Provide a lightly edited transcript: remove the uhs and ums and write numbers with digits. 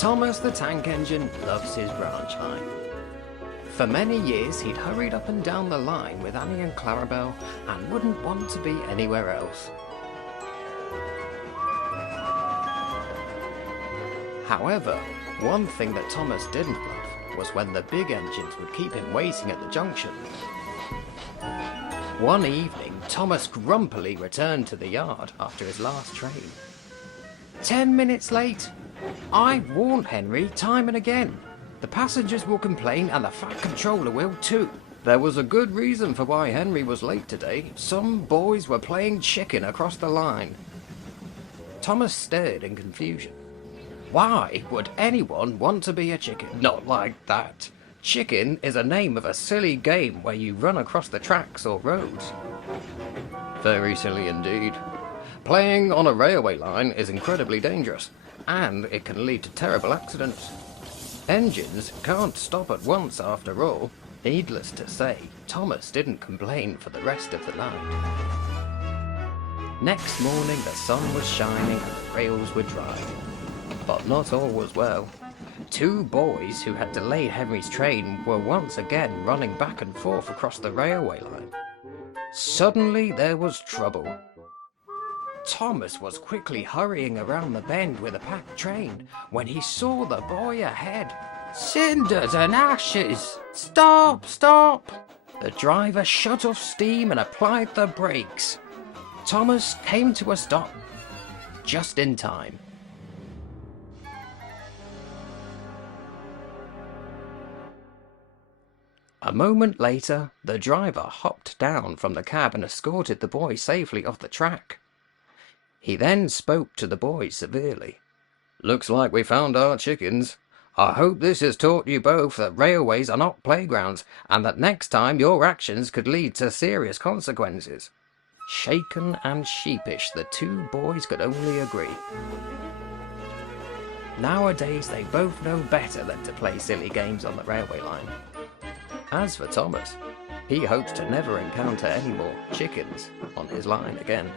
Thomas the Tank Engine loves his branch line. For many years he'd hurried up and down the line with Annie and Clarabelle and wouldn't want to be anywhere else. However, one thing that Thomas didn't love was when the big engines would keep him waiting at the junction. One evening, Thomas grumpily returned to the yard after his last train. 10 minutes late! I warned Henry time and again. The passengers will complain and the Fat Controller will too. There was a good reason for why Henry was late today. Some boys were playing chicken across the line. Thomas stared in confusion. Why would anyone want to be a chicken? Not like that. Chicken is a name of a silly game where you run across the tracks or roads. Very silly indeed. Playing on a railway line is incredibly dangerous, and it can lead to terrible accidents. Engines can't stop at once after all. Needless to say, Thomas didn't complain for the rest of the night. Next morning the sun was shining and the rails were dry. But not all was well. Two boys who had delayed Henry's train were once again running back and forth across the railway line. Suddenly there was trouble. Thomas was quickly hurrying around the bend with a packed train when he saw the boy ahead. Cinders and ashes! Stop! Stop! The driver shut off steam and applied the brakes. Thomas came to a stop just in time. A moment later, the driver hopped down from the cab and escorted the boy safely off the track. He then spoke to the boy severely. Looks like we found our chickens. I hope this has taught you both that railways are not playgrounds, and that next time your actions could lead to serious consequences. Shaken and sheepish, the two boys could only agree. Nowadays they both know better than to play silly games on the railway line. As for Thomas, he hopes to never encounter any more chickens on his line again.